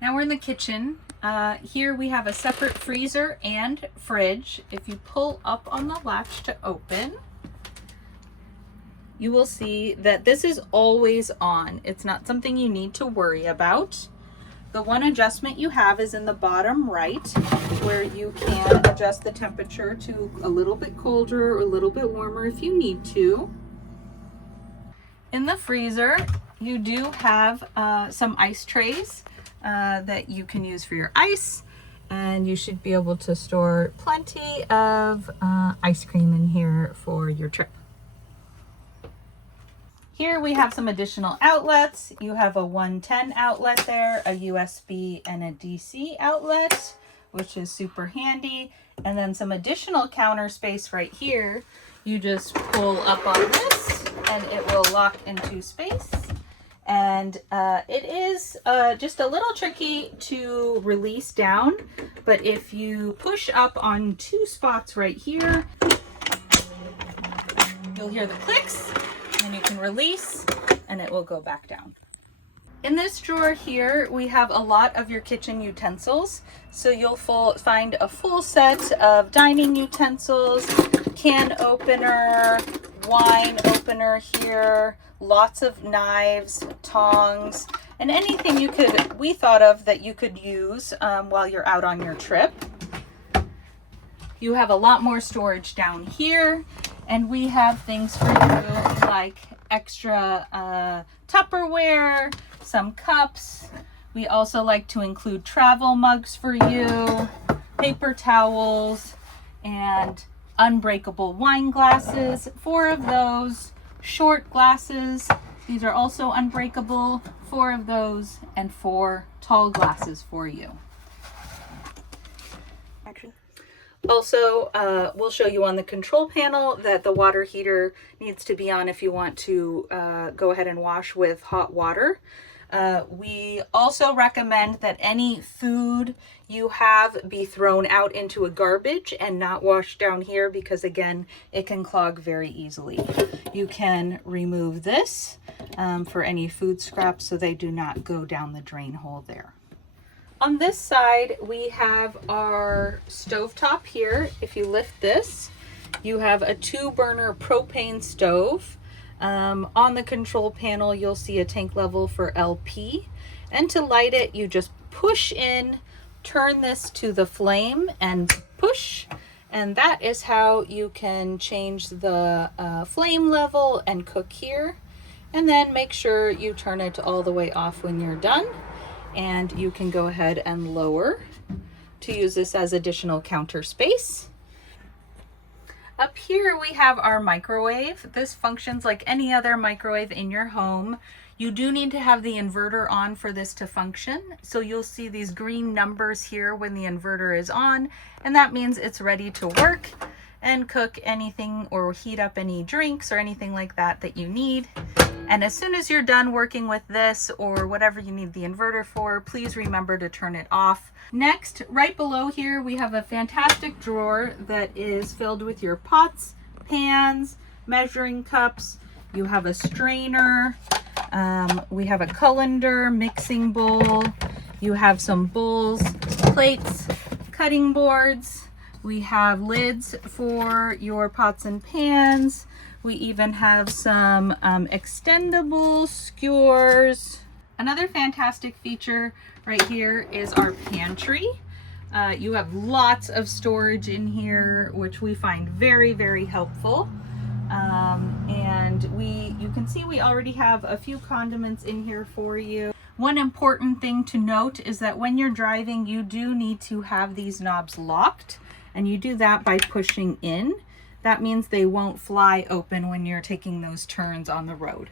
Now we're in the kitchen. Here we have a separate freezer and fridge. If you pull up on the latch to open, you will see that this is always on. It's not something you need to worry about. The one adjustment you have is in the bottom right, where you can adjust the temperature to a little bit colder or a little bit warmer if you need to. In the freezer, you do have some ice trays that you can use for your ice, and you should be able to store plenty of ice cream in here for your trip. Here we have some additional outlets. You have a 110 outlet there, a USB and a DC outlet, which is super handy. And then some additional counter space right here. You just pull up on this and it will lock into space. And it is just a little tricky to release down, but if you push up on two spots right here, you'll hear the clicks. And you can release and it will go back down. In this drawer here, we have a lot of your kitchen utensils. So you'll find a full set of dining utensils, can opener, wine opener here, lots of knives, tongs, and anything we thought of that you could use while you're out on your trip. You have a lot more storage down here. And we have things for you like extra Tupperware, some cups. We also like to include travel mugs for you, paper towels, and unbreakable wine glasses. 4 of those, short glasses. These are also unbreakable, 4 of those, and 4 tall glasses for you. Also, we'll show you on the control panel that the water heater needs to be on if you want to go ahead and wash with hot water. We also recommend that any food you have be thrown out into a garbage and not washed down here because, again, it can clog very easily. You can remove this for any food scraps so they do not go down the drain hole there. On this side, we have our stovetop here. If you lift this, you have a 2-burner propane stove. On the control panel, you'll see a tank level for LP. And to light it, you just push in, turn this to the flame and push. And that is how you can change the flame level and cook here. And then make sure you turn it all the way off when you're done. And you can go ahead and lower to use this as additional counter space. Up here we have our microwave. This functions like any other microwave in your home. You do need to have the inverter on for this to function. So you'll see these green numbers here when the inverter is on, and that means it's ready to work and cook anything or heat up any drinks or anything like that that you need. And as soon as you're done working with this or whatever you need the inverter for, please remember to turn it off. Next, right below here, we have a fantastic drawer that is filled with your pots, pans, measuring cups. You have a strainer. We have a colander, mixing bowl. You have some bowls, plates, cutting boards. We have lids for your pots and pans. We even have some extendable skewers. Another fantastic feature right here is our pantry. You have lots of storage in here, which we find very, very helpful. And you can see we already have a few condiments in here for you. One important thing to note is that when you're driving, you do need to have these knobs locked, and you do that by pushing in. That means they won't fly open when you're taking those turns on the road.